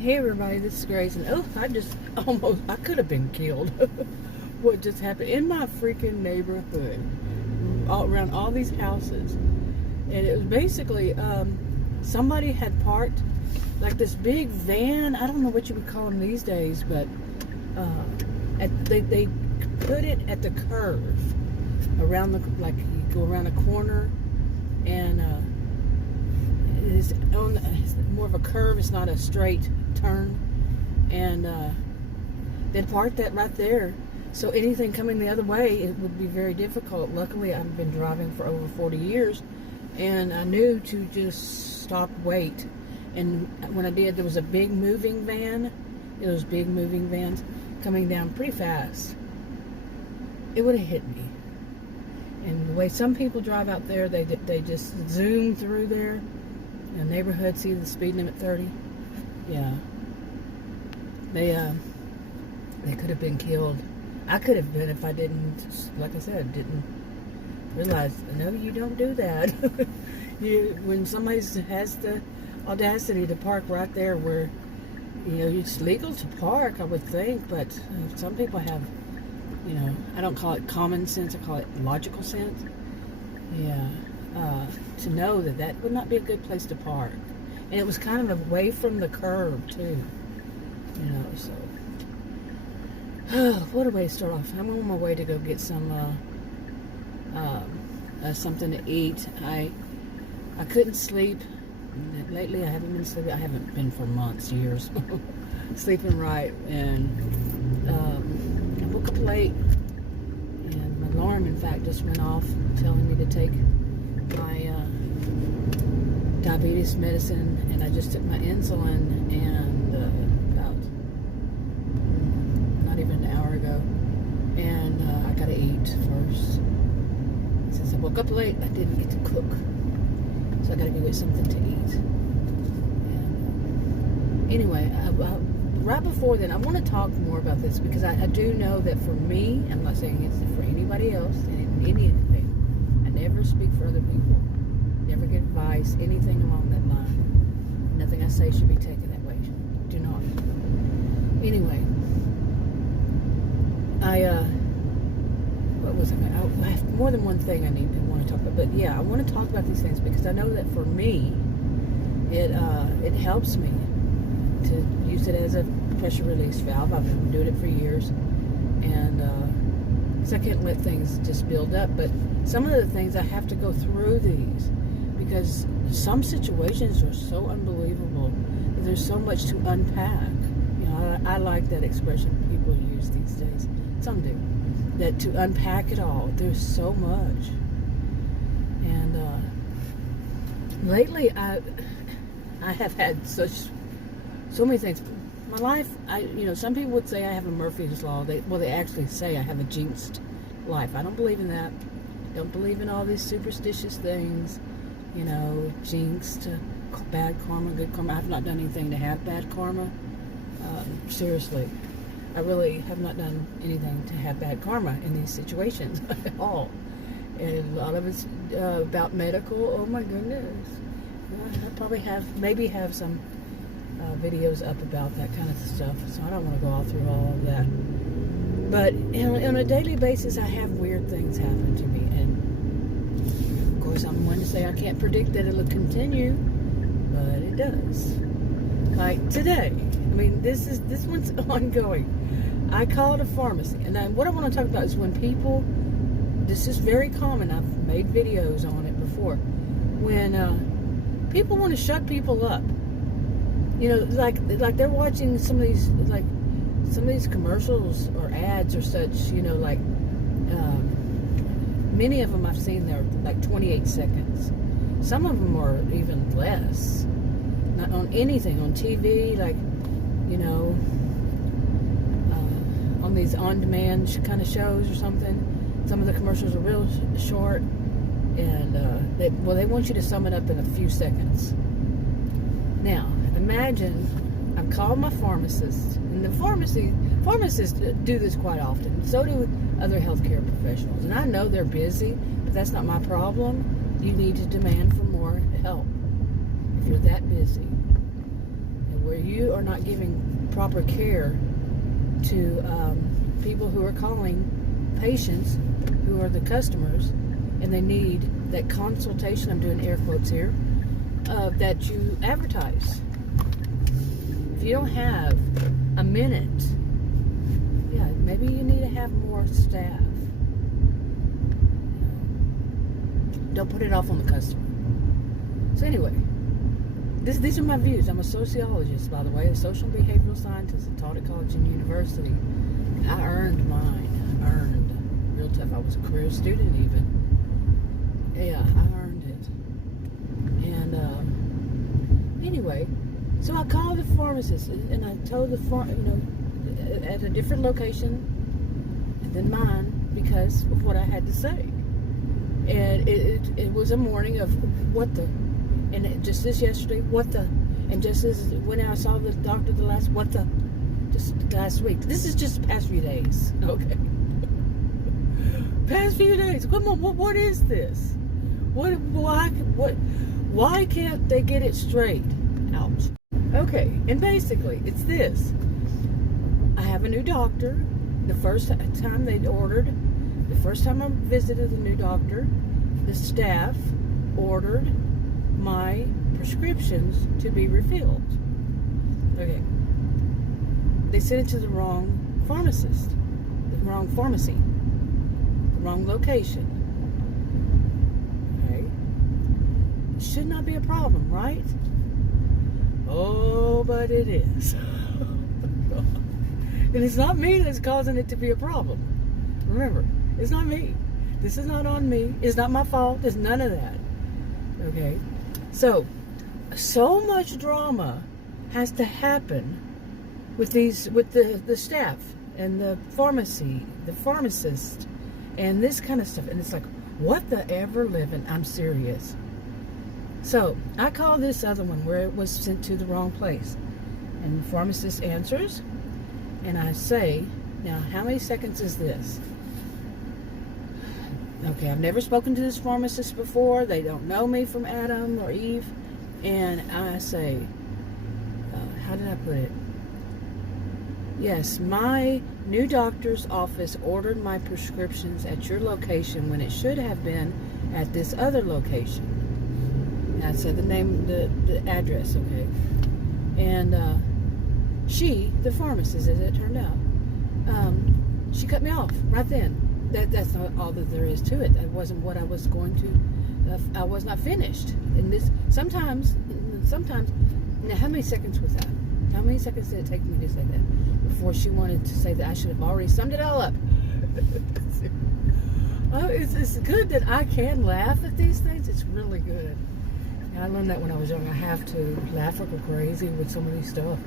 Hey everybody, this is Grace, and I could have been killed. What just happened in my freaking neighborhood, around all these houses, and it was basically, somebody had parked, like this big van, I don't know what you would call them these days, but, they put it at the curve, around like you go around a corner, and, it's more of a curve, it's not a straight turn, and they parked that right there, so anything coming the other way, it would be very difficult. Luckily, I've been driving for over 40 years, and I knew to just stop, wait, and when I did, there was a big moving van, those big moving vans coming down pretty fast. It would have hit me. And the way some people drive out there, they just zoom through there. The neighborhood, see the speed limit 30? Yeah. They could have been killed. I could have been if I didn't, like I said, didn't realize, no, you don't do that. When somebody has the audacity to park right there where, it's legal to park, I would think, but some people have, I don't call it common sense, I call it logical sense. Yeah. To know that would not be a good place to park, and it was kind of away from the curb too, so what a way to start off. I'm on my way to go get some something to eat. I couldn't sleep lately. I haven't been sleeping. I haven't been for months, years sleeping right, and I woke up late, and my alarm in fact just went off telling me to take my diabetes medicine, and I just took my insulin, and about not even an hour ago, and I gotta eat first. Since I woke up late, I didn't get to cook, so I gotta go get something to eat. And, anyway, right before then, I want to talk more about this, because I do know that for me, I'm not saying it's for anybody else, and anything, I never speak for other people, never give advice, anything along that line. Nothing I say should be taken that way. Do not. Anyway, what was it? I have more than one thing I want to talk about, but yeah, I want to talk about these things because I know that for me, it helps me to use it as a pressure release valve. I've been doing it for years, and so I can't let things just build up. But some of the things I have to go through these, because some situations are so unbelievable that there's so much to unpack. I like that expression people use these days. Some do. That to unpack it all, there's so much. And lately, I have had so many things. My life, some people would say I have a Murphy's Law. They actually say I have a jinxed life. I don't believe in that. I don't believe in all these superstitious things. Jinxed, bad karma, good karma. I've not done anything to have bad karma. Seriously. I really have not done anything to have bad karma in these situations at all. And a lot of it's about medical. Oh my goodness. I probably maybe have some videos up about that kind of stuff, so I don't want to go all through all of that. But on a daily basis, I have weird things happen to me, and of course I'm one to say I can't predict that it'll continue, but it does. Like today, this one's ongoing. I called a pharmacy, and what I want to talk about is when people, this is very common, I've made videos on it before, when people want to shut people up. Like they're watching some of these commercials or ads or such, many of them I've seen, they're like 28 seconds. Some of them are even less. Not on anything, on TV, on these on-demand kind of shows or something. Some of the commercials are real short, and they want you to sum it up in a few seconds. Now, imagine I've called my pharmacist, and the pharmacists do this quite often. So do other healthcare professionals, and I know they're busy, but that's not my problem. You need to demand for more help if you're that busy. where you are not giving proper care to people who are calling patients who are the customers, and they need that consultation, I'm doing air quotes here, that you advertise. If you don't have a minute, yeah, maybe you need to have more staff. Don't put it off on the customer. So anyway, these are my views. I'm a sociologist, by the way, a social and behavioral scientist. I taught at college and university. I earned mine. Real tough. I was a career student even. Yeah, I earned it. And anyway, so I called the pharmacist and I told at a different location than mine because of what I had to say. And it was a morning of what the, and just this yesterday, what the, and just as when I saw the doctor just last week. This is just the past few days, okay? Past few days. Come on, what is this? Why can't they get it straight? Ouch. Okay, and basically, it's this. I have a new doctor. The first time I visited the new doctor, the staff ordered my prescriptions to be refilled. Okay. They sent it to the wrong pharmacist, the wrong pharmacy, the wrong location. Okay. Should not be a problem, right? Oh, but it is. And it's not me that's causing it to be a problem. Remember, it's not me. This is not on me. It's not my fault. There's none of that. Okay? So much drama has to happen with the staff and the pharmacy, the pharmacist, and this kind of stuff. And it's like, what the ever living? I'm serious. So I call this other one where it was sent to the wrong place. And the pharmacist answers, and I say, now how many seconds is this? Okay, I've never spoken to this pharmacist before. They don't know me from Adam or Eve. And I say, how did I put it? Yes, my new doctor's office ordered my prescriptions at your location when it should have been at this other location. And I said the name, the address, okay? And she, the pharmacist, as it turned out, she cut me off right then. That's not all that there is to it. That wasn't what I was going to. I was not finished. And this sometimes. Now, how many seconds was that? How many seconds did it take me to say that before she wanted to say that I should have already summed it all up? Oh, it's good that I can laugh at these things. It's really good. I learned that when I was young. I have to laugh like a crazy with some of these stuff.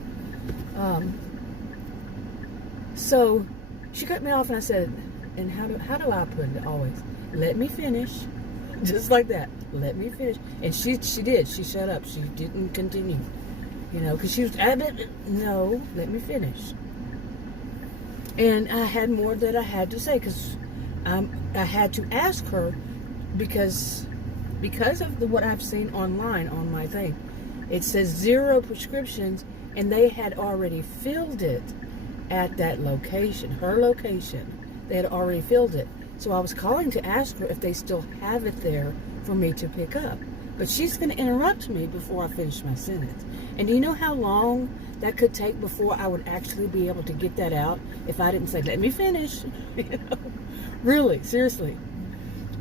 So she cut me off, and I said, and how do I put it always? Let me finish. Just like that. Let me finish. And she did. She shut up. She didn't continue. You know, because she was, no, let me finish. And I had more that I had to say, because I had to ask her, because of what I've seen online on my thing. It says 0 prescriptions, and they had already filled it at that location, her location. They had already filled it. So I was calling to ask her if they still have it there for me to pick up. But she's going to interrupt me before I finish my sentence. And do you know how long that could take before I would actually be able to get that out if I didn't say, let me finish? You know? Really, seriously.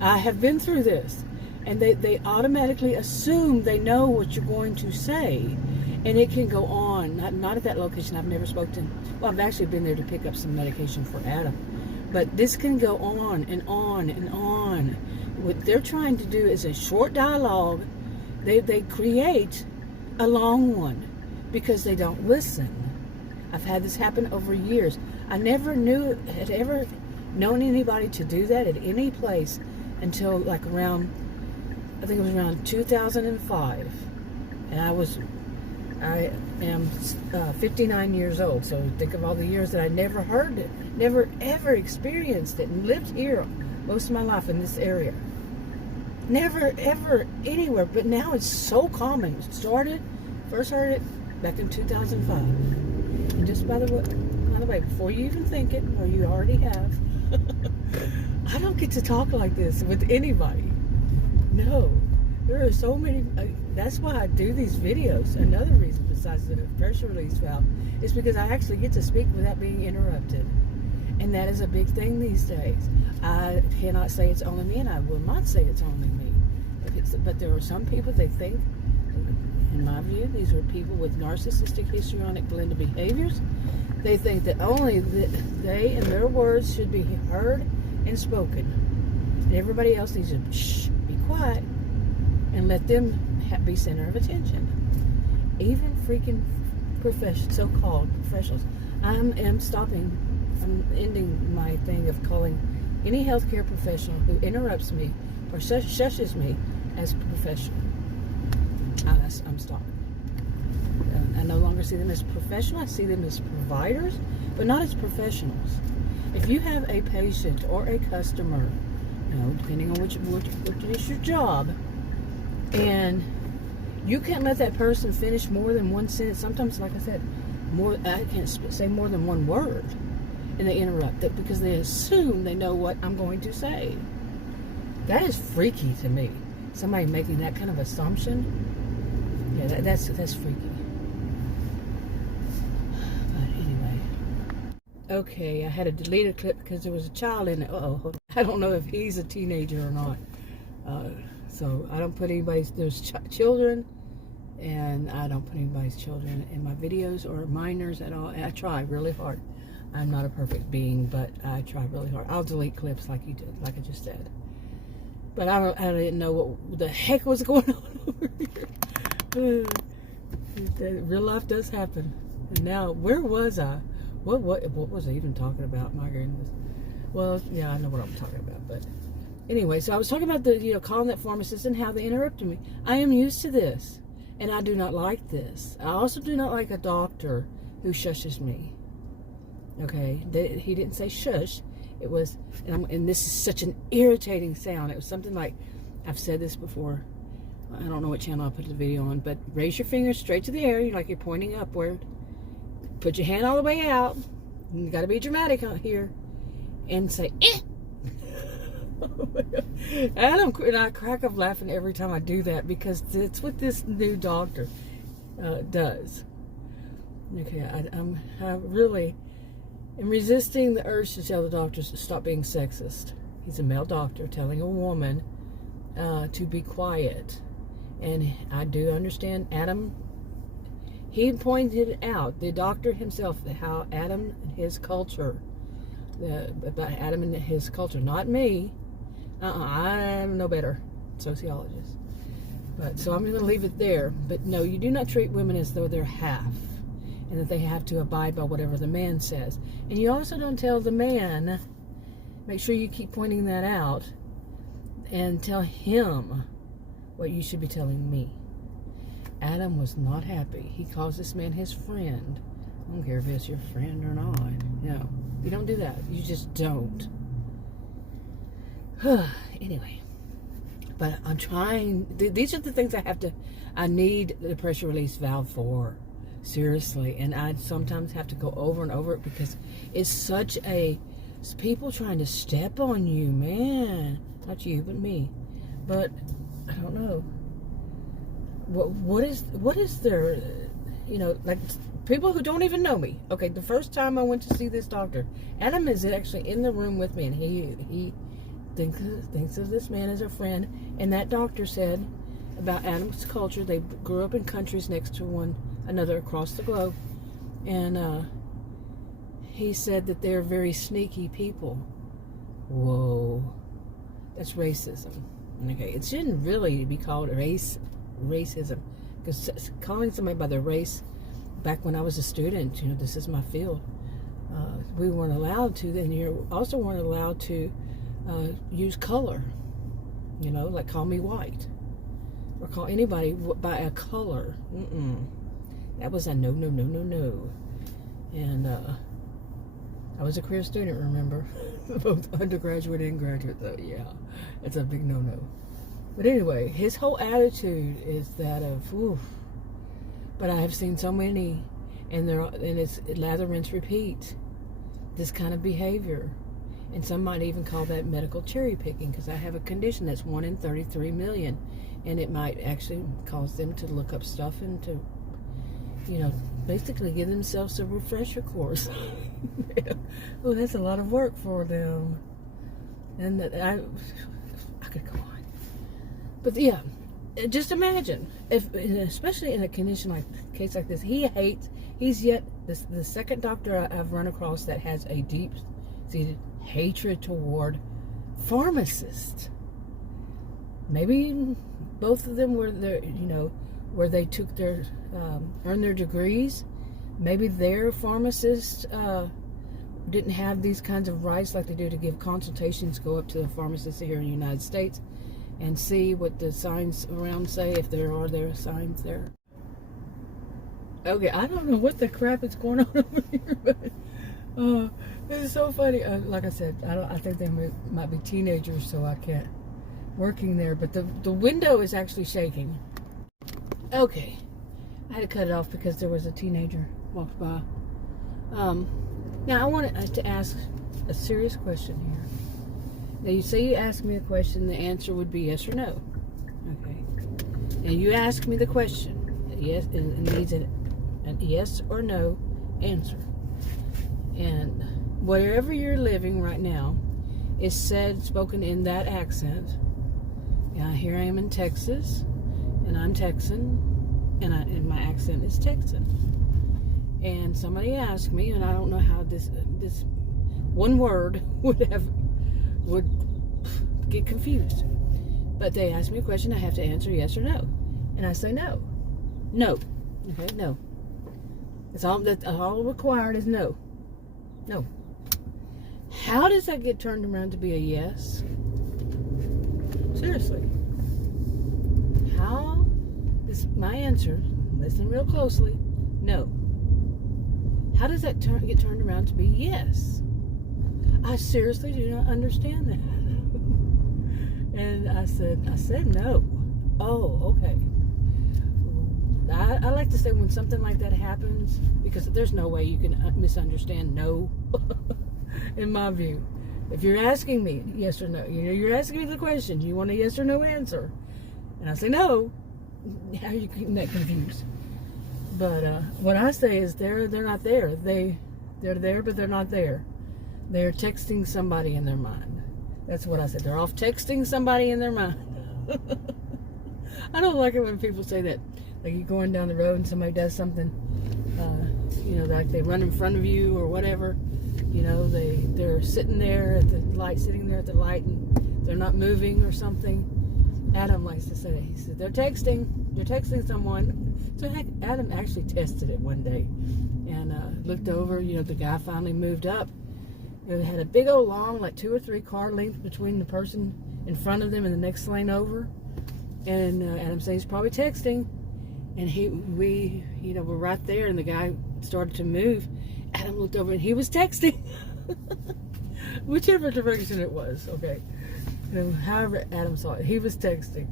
I have been through this. And they automatically assume they know what you're going to say. And it can go on. Not at that location. I've never spoken. Well, I've actually been there to pick up some medication for Adam. But this can go on and on and on. What they're trying to do is a short dialogue. They create a long one because they don't listen. I've had this happen over years. I never had ever known anybody to do that at any place until like around, I think it was around 2005. And I am 59 years old, so think of all the years that I never heard it, never ever experienced it, and lived here most of my life in this area. Never ever anywhere, but now it's so common. First heard it back in 2005. And just by the way, before you even think it, or you already have, I don't get to talk like this with anybody. No. There are so many, that's why I do these videos. Another reason besides the pressure release valve is because I actually get to speak without being interrupted. And that is a big thing these days. I cannot say it's only me, and I will not say it's only me. But there are some people, they think, in my view, these are people with narcissistic, histrionic, blended behaviors. They think that only they and their words should be heard and spoken. And everybody else needs to be quiet and let them be center of attention. Even freaking so-called professionals. I'm ending my thing of calling any healthcare professional who interrupts me or shushes me as professional. I'm stopping. I no longer see them as professional. I see them as providers, but not as professionals. If you have a patient or a customer, depending on which is your job, and you can't let that person finish more than one sentence. Sometimes, like I said, I can't say more than one word, and they interrupt it because they assume they know what I'm going to say. That is freaky to me. Somebody making that kind of assumption. Yeah, that's freaky. But anyway, okay, I had to delete a clip because there was a child in it. I don't know if he's a teenager or not. So I don't put there's children, and I don't put anybody's children in my videos or minors at all. And I try really hard. I'm not a perfect being, but I try really hard. I'll delete clips like you did, like I just said. But I didn't know what the heck was going on over here. Real life does happen. And now, where was I? What was I even talking about? My goodness. Well, yeah, I know what I'm talking about, but anyway, so I was talking about calling that pharmacist and how they interrupted me. I am used to this, and I do not like this. I also do not like a doctor who shushes me. Okay, he didn't say shush. It was, and this is such an irritating sound. It was something like, I've said this before. I don't know what channel I put the video on, but raise your finger straight to the air, like you're pointing upward. Put your hand all the way out. You got to be dramatic out here, and say, eh. Oh my God. And I crack up laughing every time I do that because it's what this new doctor does. Okay, I really am resisting the urge to tell the doctors to stop being sexist. He's a male doctor telling a woman to be quiet. And I do understand Adam. He pointed out, the doctor himself, how Adam and his culture, about Adam and his culture, not me. I'm no better sociologist. But so I'm going to leave it there. But no, you do not treat women as though they're half, and that they have to abide by whatever the man says. And you also don't tell the man, make sure you keep pointing that out, and tell him what you should be telling me. Adam was not happy. He calls this man his friend. I don't care if it's your friend or not. No, you don't do that. You just don't. Anyway, but I'm trying. These are the things I need the pressure release valve for. Seriously. And I sometimes have to go over and over it because it's people trying to step on you, man. Not you, but me. But I don't know. What is there, like people who don't even know me. Okay, the first time I went to see this doctor, Adam is actually in the room with me, and he thinks of this man as a friend. And that doctor said about Adam's culture, they grew up in countries next to one another across the globe, and he said that they're very sneaky people. Whoa, that's racism. Okay, it shouldn't really be called racism, because calling somebody by their race, back when I was a student, this is my field, we weren't allowed to. Then you also weren't allowed to use color, like call me white or call anybody by a color. That was a no. And I was a career student, remember, both undergraduate and graduate, so yeah, it's a big no. But anyway, his whole attitude is that of, oof. But I have seen so many, and it's lather, rinse, repeat. This kind of behavior. And some might even call that medical cherry picking, because I have a condition that's 1 in 33 million, and it might actually cause them to look up stuff and to, basically give themselves a refresher course. Oh, that's a lot of work for them. And I could go on. But yeah, just imagine, especially in a condition case like this, he's yet the second doctor I've run across that has a deep-seated hatred toward pharmacists. Maybe both of them were there, where they took their earned their degrees. Maybe their pharmacists didn't have these kinds of rights like they do to give consultations. Go up to the pharmacists here in the United States and see what the signs around say, if there are signs there. Okay, I don't know what the crap is going on over here, but it's so funny. Like I said, I think they might be teenagers, so I can't working there. But the window is actually shaking. Okay, I had to cut it off because there was a teenager walked by. Now I wanted to ask a serious question here. Now you say you ask me a question, the answer would be yes or no. Okay. Now you ask me the question, yes, and it needs a yes or no answer. And wherever you're living right now is spoken in that accent. Here I am in Texas, and I'm Texan, and my accent is Texan. And somebody asked me, and I don't know how this one word would get confused. But they asked me a question, I have to answer yes or no. And I say no. No. Okay, no. That's all required is no. No. How does that get turned around to be a yes? Seriously. How is my answer, listen real closely, no. How does that get turned around to be yes? I seriously do not understand that. And I said no. Oh, okay. I like to say when something like that happens, because there's no way you can misunderstand no, in my view. If you're asking me yes or no, you're asking me the question, you want a yes or no answer, and I say no, how are you getting that confused? But what I say is they're not there. They're there, but they're not there. They're texting somebody in their mind. That's what I said. They're off texting somebody in their mind. I don't like it when people say that. Like you're going down the road and somebody does something, like they run in front of you or whatever. They're sitting there at the light, and they're not moving or something. Adam likes to say, he said, they're texting someone. So Adam actually tested it one day and looked over, the guy finally moved up. It had a big old long, like 2 or 3 car lengths between the person in front of them and the next lane over. And Adam said he's probably texting. And we were right there, and the guy started to move. Adam looked over, and he was texting. Whichever direction it was, okay. However Adam saw it, he was texting.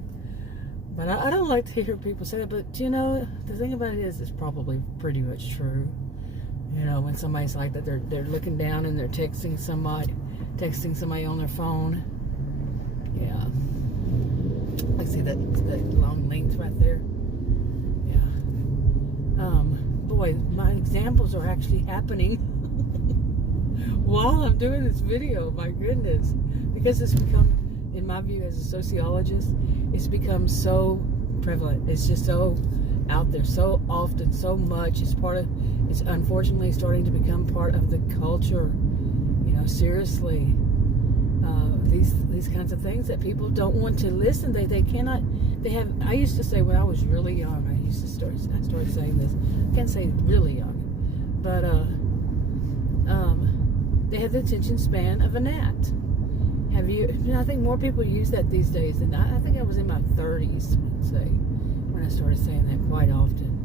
But I don't like to hear people say that, but the thing about it is, it's probably pretty much true. When somebody's like that, they're looking down and they're texting somebody on their phone. Yeah. I see that long length right there. Boy, my examples are actually happening while I'm doing this video. My goodness. Because it's become, in my view as a sociologist, it's become so prevalent. It's just so out there, so often, so much. It's unfortunately starting to become part of the culture. Seriously. These kinds of things that people don't want to listen. They cannot. I used to say when I was really young. I started saying this. I can't say really young, but they have the attention span of a gnat. I think more people use that these days than I think I was in my 30s. I'd say when I started saying that quite often.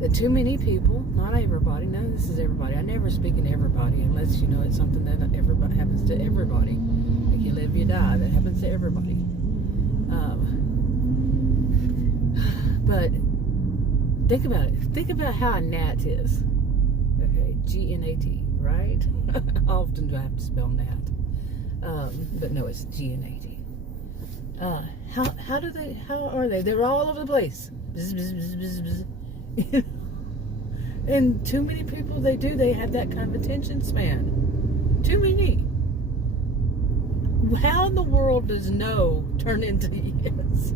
That too many people, not everybody. None of this is everybody. I never speak in everybody unless it's something that everybody happens to everybody. Like you live, you die. That happens to everybody. But think about it. Think about how a gnat is. Okay, G-N-A-T, right? Often do I have to spell gnat. But no, it's G-N-A-T. How are they? They're all over the place. Bzz, bzz, bzz, bzz, bzz. And too many people, they have that kind of attention span. Too many. How in the world does no turn into yes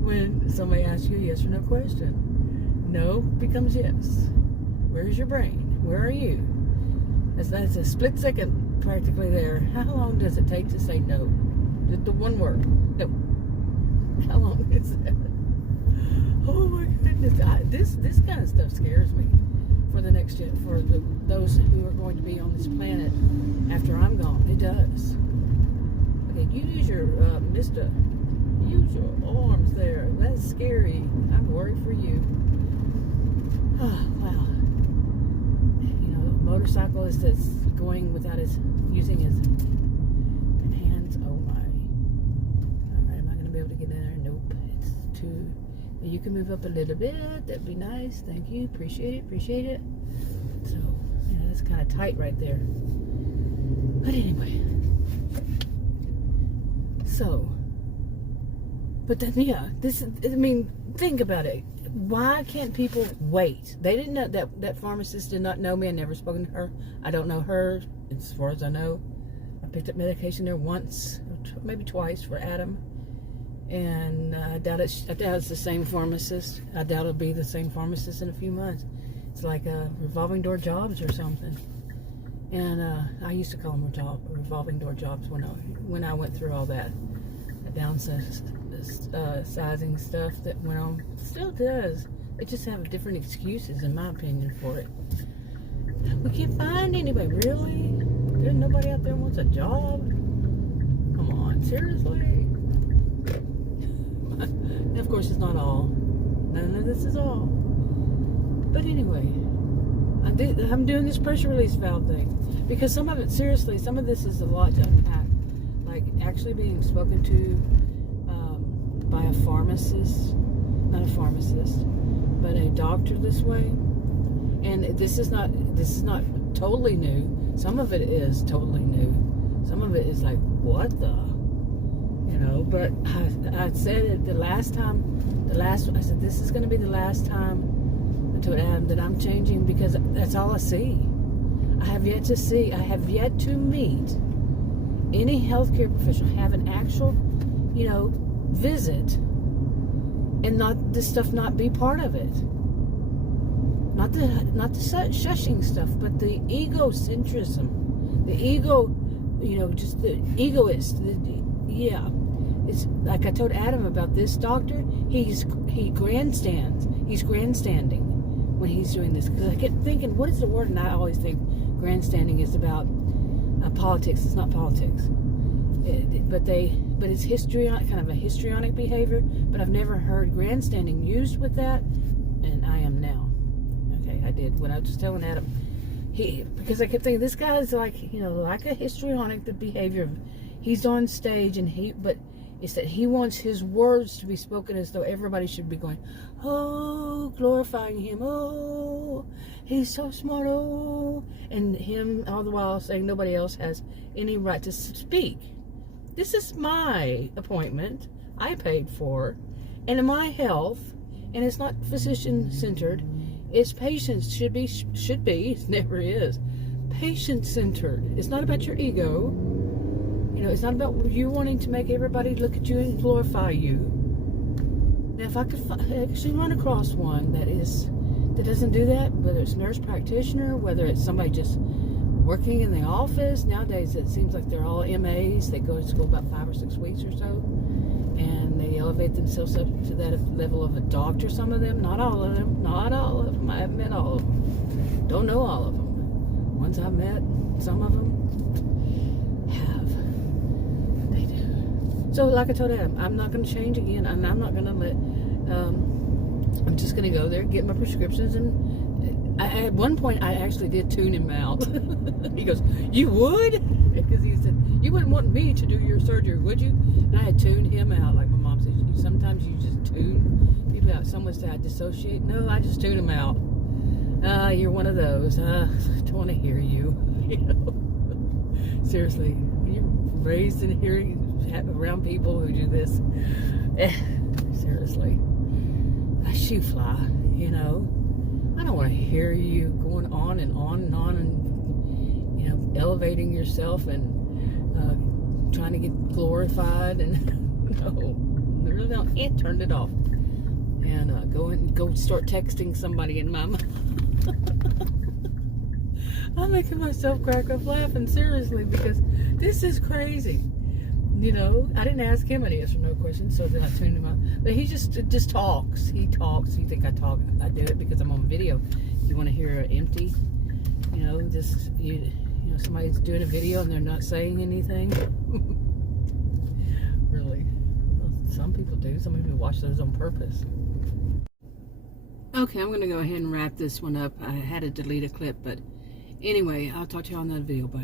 when somebody asks you a yes or no question? No becomes yes. Where's your brain? Where are you? That's a split second practically there. How long does it take to say no? Just the one word. No. How long is that? Oh my goodness. This kind of stuff scares me for the next gen, for those who are going to be on this planet after I'm gone. It does. Okay, you use your use your arms there. That's scary. I'm worried for you. Oh, wow. You know, a motorcyclist that's going without using his hands. Oh my. Alright, am I going to be able to get in there? Nope. It's too... You can move up a little bit. That'd be nice. Thank you. Appreciate it. So, yeah, that's kind of tight right there. But anyway. So, but then, yeah, think about it. Why can't people wait? They didn't know that pharmacist did not know me. I never spoken to her. I don't know her, as far as I know. I picked up medication there once, maybe twice for Adam. And I doubt it's the same pharmacist. I doubt it'll be the same pharmacist in a few months. It's like revolving door jobs or something. And I used to call them revolving door jobs when I went through all that downsizing stuff that went on. Still does. They just have different excuses, in my opinion, for it. We can't find anybody. Really? There's nobody out there who wants a job? Come on, seriously? And of course, it's not all. None of this is all. But anyway, I'm doing this pressure release valve thing because some of it, seriously, some of this is a lot to unpack. Like actually being spoken to by a pharmacist, not a pharmacist, but a doctor this way. And this is not totally new. Some of it is totally new. Some of it is like, what the? You know, but I said it I said, this is going to be the last time I told Adam that I'm changing because that's all I see. I have yet to meet any healthcare professional, have an actual, visit and not this stuff not be part of it. Not the shushing stuff, but the egocentrism, the ego, just the egoist, yeah. It's like I told Adam about this doctor. He grandstands. He's grandstanding when he's doing this. Because I kept thinking, what is the word? And I always think grandstanding is about politics. It's not politics. But it's histrionic, kind of a histrionic behavior. But I've never heard grandstanding used with that, and I am now. Okay, I did when I was telling Adam. Because I kept thinking this guy is like like a histrionic, the behavior. He's on stage but it's that he wants his words to be spoken as though everybody should be going, oh, glorifying him, oh, he's so smart, oh, and him all the while saying nobody else has any right to speak. This is my appointment, I paid for, and my health, and it's not physician-centered, it's patient, should be, it never is, patient-centered. It's not about your ego. It's not about you wanting to make everybody look at you and glorify you. Now, if I could actually run across one that doesn't do that, whether it's a nurse practitioner, whether it's somebody just working in the office. Nowadays, it seems like they're all MAs. They go to school about 5 or 6 weeks or so, and they elevate themselves up to that level of a doctor. Some of them, not all of them. I haven't met all of them. Don't know all of them. Ones I've met, some of them have. They do. So, like I told Adam, I'm not going to change again, and I'm not going to let. I'm just going to go there, get my prescriptions, and at one point I actually did tune him out. He goes, "You would?" Because he said, "You wouldn't want me to do your surgery, would you?" And I had tuned him out, like my mom said. Sometimes you just tune people about someone said I dissociate. No, I just tune them out. You're one of those. I don't want to hear you. You know, seriously, you're raised in hearing around people who do this. Seriously, a shoe fly. You know, I don't want to hear you going on and on and on and, you know, elevating yourself and trying to get glorified and no, really don't. It turned it off and go start texting somebody in my mouth. I'm making myself crack up laughing, seriously, because this is crazy. You know, I didn't ask him any yes or no questions, so then I tuned him out. But he just talks. He talks. You think I talk? I do it because I'm on video. You want to hear empty? You know, just you know, somebody's doing a video and they're not saying anything. Really? Well, some people do. Some people watch those on purpose. Okay, I'm going to go ahead and wrap this one up. I had to delete a clip, but anyway, I'll talk to you on that video. Bye.